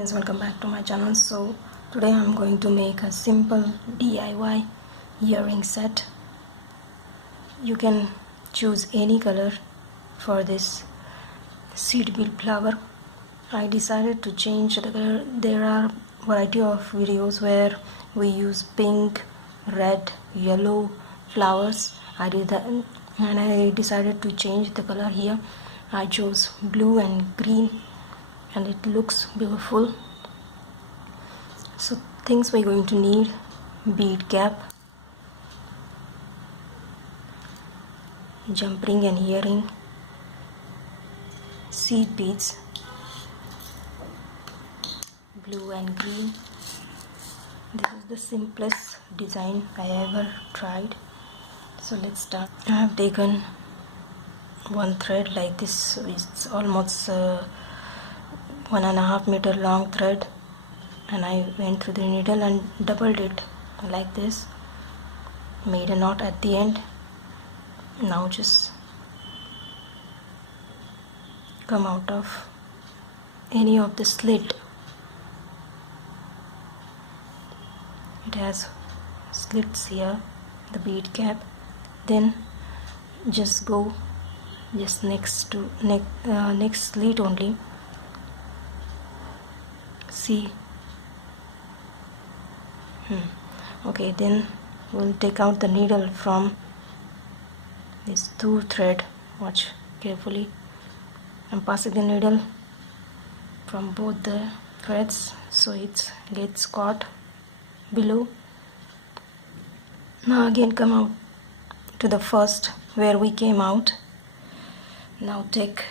Friends, welcome back to my channel. So today I'm going to make a simple DIY earring set. You can choose any color for this seed bead flower. I decided to change the color. There are variety of videos where we use pink, red, yellow flowers. I did that and I decided to change the color here. I chose blue and green and it looks beautiful. So things we're going to need: bead cap, jump ring and earring, seed beads, blue and green. This is the simplest design I ever tried. So let's start. I have taken one thread like this. It's almost 1.5 meter long thread, and I went through the needle and doubled it like this, made a knot at the end. Now just come out of any of the slit. It has slits here, the bead cap. Then just go just next to next slit only. See. Okay, then we'll take out the needle from this two thread. Watch carefully. I'm passing the needle from both the threads so it gets caught below. Now again come out to the first where we came out. Now take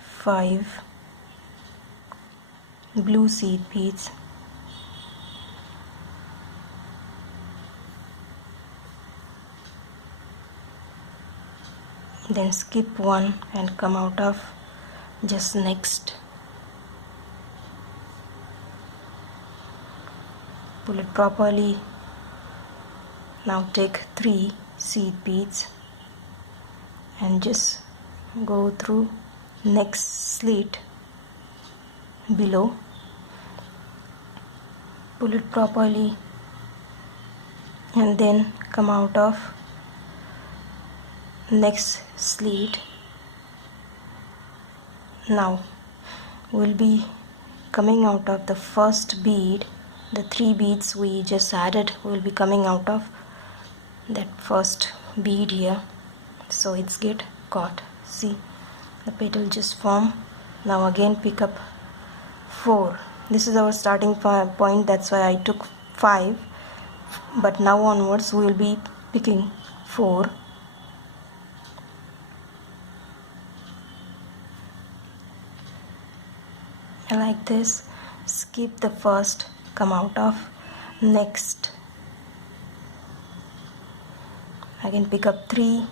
5 blue seed beads, then skip one and come out of just next. Pull it properly. Now take 3 seed beads and just go through next slit below. Pull it properly and then come out of next slit. Now we'll be coming out of the first bead. The 3 beads we just added will be coming out of that first bead here, so it's get caught. See, the petal just form. Now again pick up 4. This is our starting point, that's why I took 5, but now onwards we will be picking 4. Like this. Skip the first, come out of next. Again pick up 3,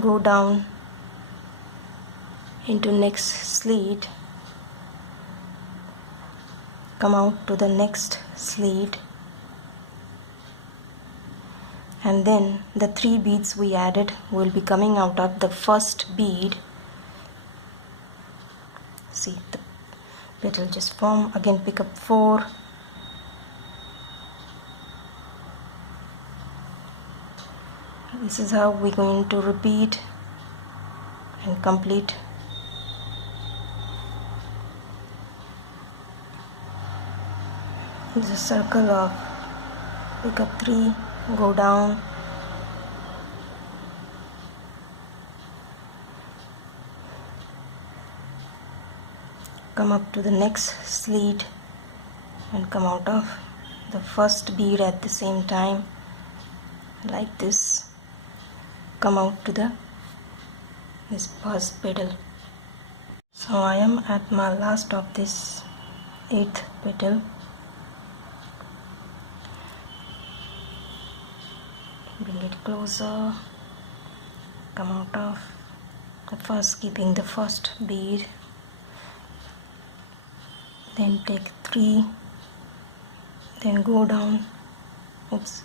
go down into next slit, come out to the next slit, and then the 3 beads we added will be coming out of the first bead. See, the petal just form. Again pick up 4, this is how we're going to repeat and complete. It's a circle of pick up 3, go down, come up to the next slit and come out of the first bead at the same time like this. Come out to this first petal. So I am at my last of this 8th petal. Bring it closer, come out of the first, keeping the first bead, then take 3, then go down. Oops.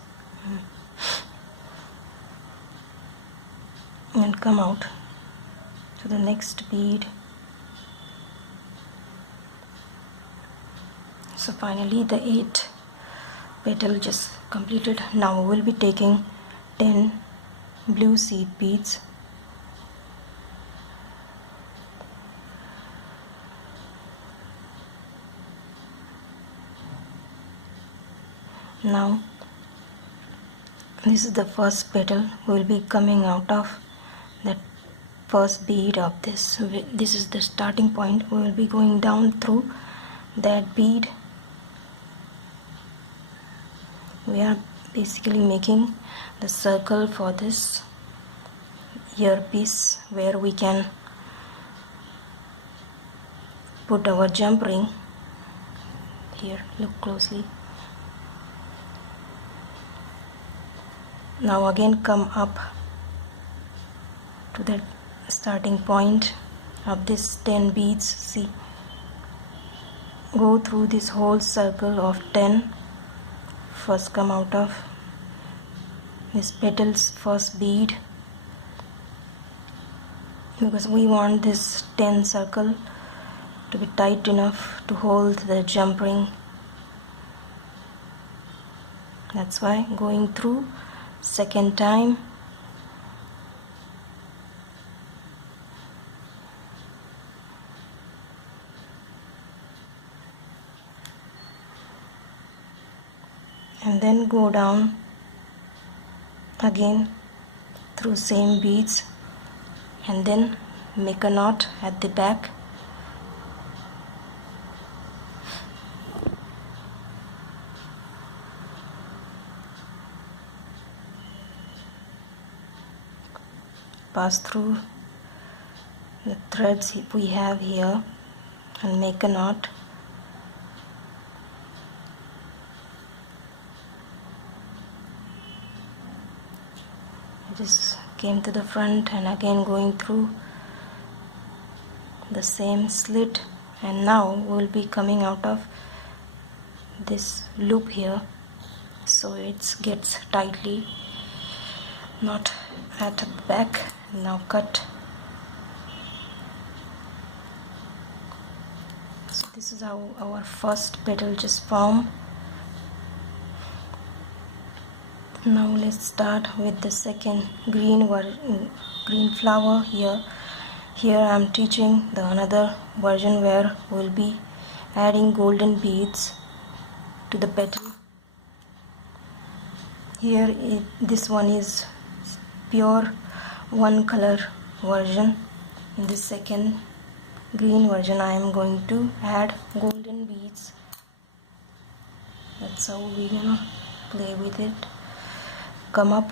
And come out to the next bead. So finally the 8 petal just completed. Now we'll be taking 10 blue seed beads. Now this is the first petal. We will be coming out of that first bead of this. This is the starting point. We will be going down through that bead. We are basically making the circle for this earpiece where we can put our jump ring. Here, look closely. Now again come up to the starting point of this 10 beads. See, go through this whole circle of 10. First come out of this petal's first bead, because we want this 10 circle to be tight enough to hold the jump ring. That's why going through second time. And then go down again through same beads and then make a knot at the back. Pass through the threads we have here and make a knot. Just came to the front and again going through the same slit, and now we will be coming out of this loop here, so it gets tightly knot at the back. Now cut. So this is how our first petal just formed. Now let's start with the second green flower here. Here I am teaching the another version where we'll be adding golden beads to the petal. Here this one is pure one color version. In the second green version I am going to add golden beads. That's how we're gonna play with it. Come up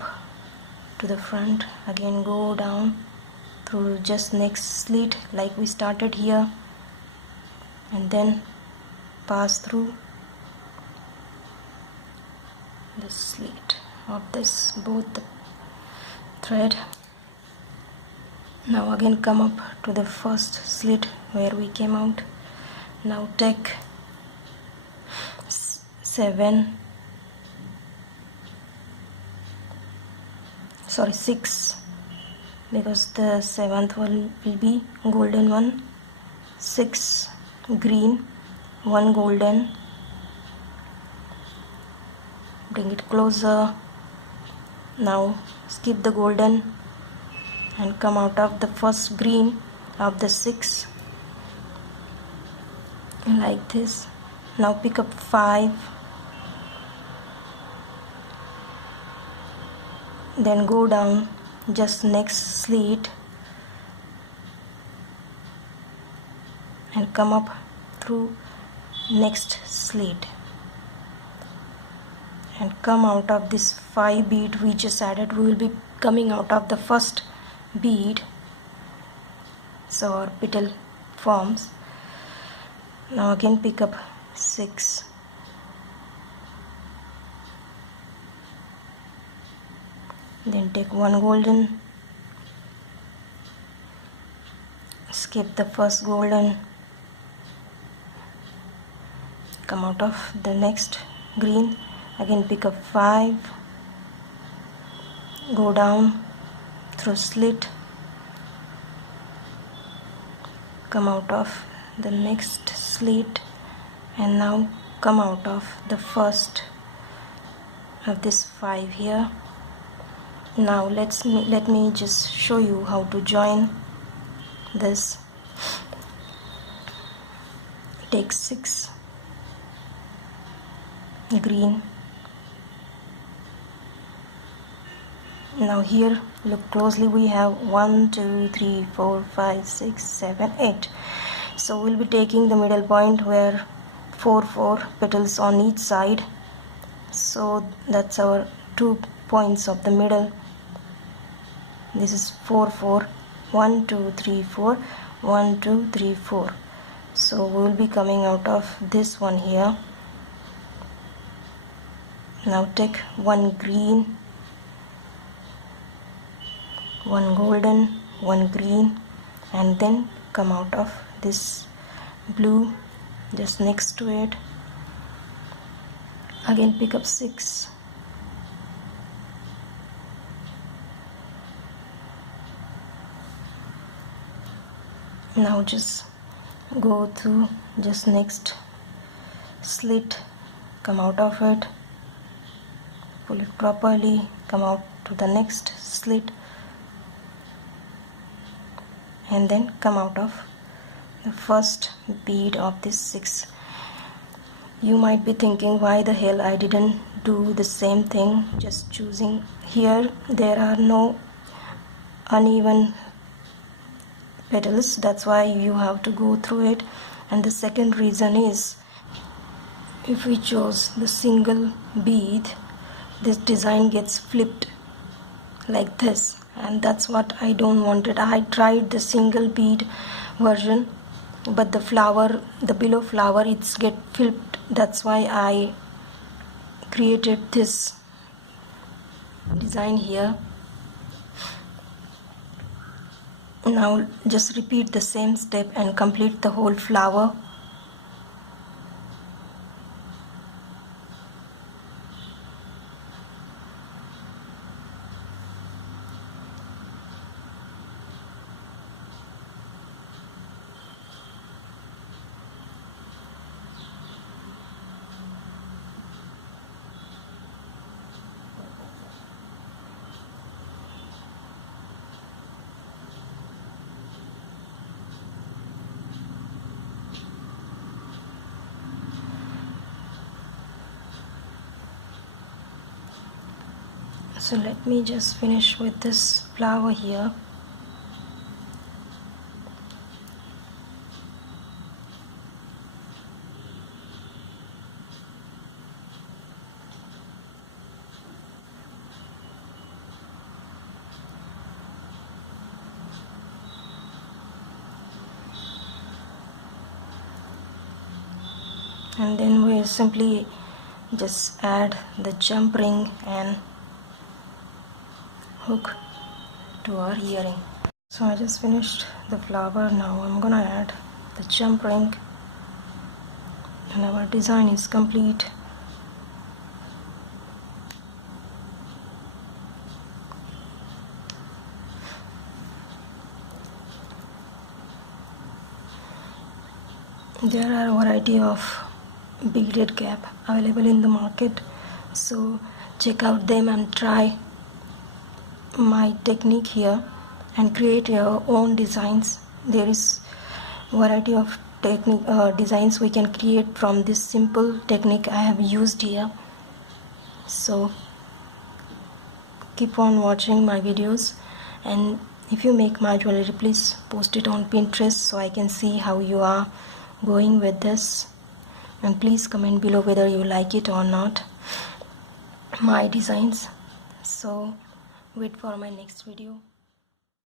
to the front, again go down through just next slit like we started here, and then pass through the slit of this both the thread. Now again come up to the first slit where we came out. Now take 6, because the 7th one will be golden one. 6 green, 1 golden. Bring it closer. Now skip the golden and come out of the first green of the 6 like this. Now pick up 5, then go down just next slit and come up through next slit and come out of this 5 bead we just added. We will be coming out of the first bead, so our petal forms. Now again pick up 6, then take 1 golden, skip the first golden, come out of the next green, again pick up 5, go down through slit, come out of the next slit, and now come out of the first of this 5 here. Now let me just show you how to join this. Take 6 green. Now here look closely, we have 1 2 3 4 5 6 7 8. So we'll be taking the middle point where 4 petals on each side. So that's our 2 points of the middle. This is 4 1 2 3 4 1 2 3 4. So we will be coming out of this one here. Now take 1 green, 1 golden, 1 green, and then come out of this blue just next to it. Again pick up 6. Now just go to just next slit, come out of it, pull it properly, come out to the next slit, and then come out of the first bead of this 6. You might be thinking, why the hell I didn't do the same thing, just choosing here. There are no uneven petals, that's why you have to go through it. And the second reason is, if we chose the single bead, this design gets flipped like this, and that's what I don't wanted. I tried the single bead version, but the flower, the below flower, it's get flipped. That's why I created this design here. Now just repeat the same step and complete the whole flower. So let me just finish with this flower here. And then we simply just add the jump ring and hook to our earring. So I just finished the flower. Now I'm gonna add the jump ring, and our design is complete. There are a variety of beaded cap available in the market, so check out them and try my technique here and create your own designs. There is variety of technique designs we can create from this simple technique I have used here. So keep on watching my videos, and if you make my jewelry, please post it on Pinterest so I can see how you are going with this, and please comment below whether you like it or not, my designs. So wait for my next video.